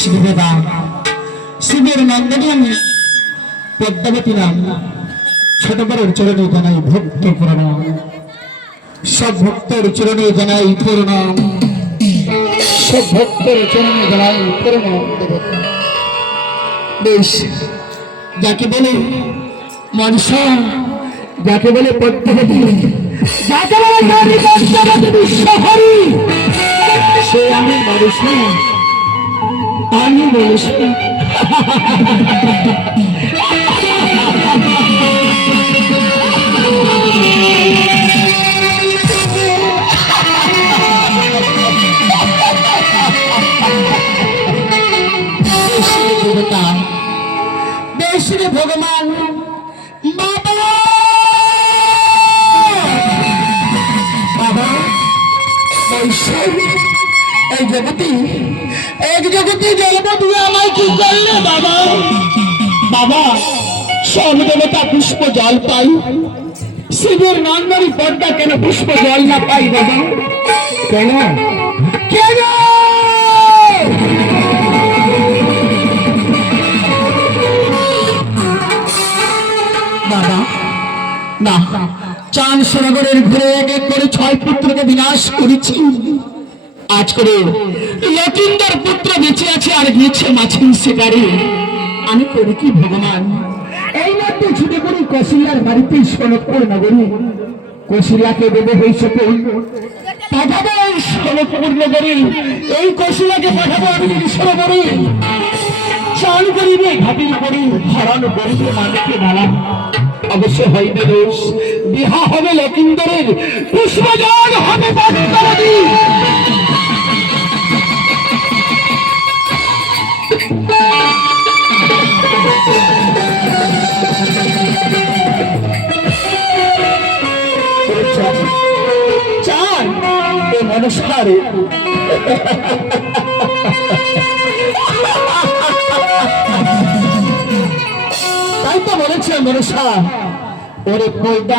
শ্রীদেবা শিবের নন্দনী আমি পদ্মাবতী নাম ছোট বড়ের চরণে জানাই ভক্ত প্রণাম। সব ভক্তের চরণে জানাই প্রণাম। সব ভক্তের চরণে জানাই প্রণাম। বেশ, যাকে বলে মনসা, যাকে বলে পদ্মাবতী, যাকে বলে নারী পদ্মাবতী বিশ্বহরি, সে আমি মনসা, আমি মনসা। দেশে ভগবান বাবা বাবা এই জগতে এক জগতে জন্ম দিয়ে আমায় কি করলে বাবা? বাবা সব দেবতা পুষ্প জল পাই, শিবের নন্দনী পদ্মা কেন পুষ্প জল না পাই বাবা? কেন কেন? বাবা না, চাঁদ সরোবরের ঘুরে এক এক করে 6 পুত্রকে বিনাশ করেছি। আজ করে লকিন্দর পুত্র বেঁচে আছে আর গিয়েছে মাছের শিকারে। আমি করি কি ভগবান? এই মধ্যে ছুটে করি কৌশিলার বাড়িতে সোনপুর নগরী। কৌশিলাকে দেবে হয়েছে পাঠাবো সোনপুর নগরী। এই কৌশিলাকে পাঠাবো আমি সরোবরে। চান করিবে ঘাটির করি, হারানো করিবে মানুষকে ঢালা। অবশ্য হইবে দোষ, বিহা হবে লকিন্দরের, পুষ্পজান হবে পদ্মাবতী। চান এ মনসারে তাই তো বলেছে মনসা, ওরে পয়দা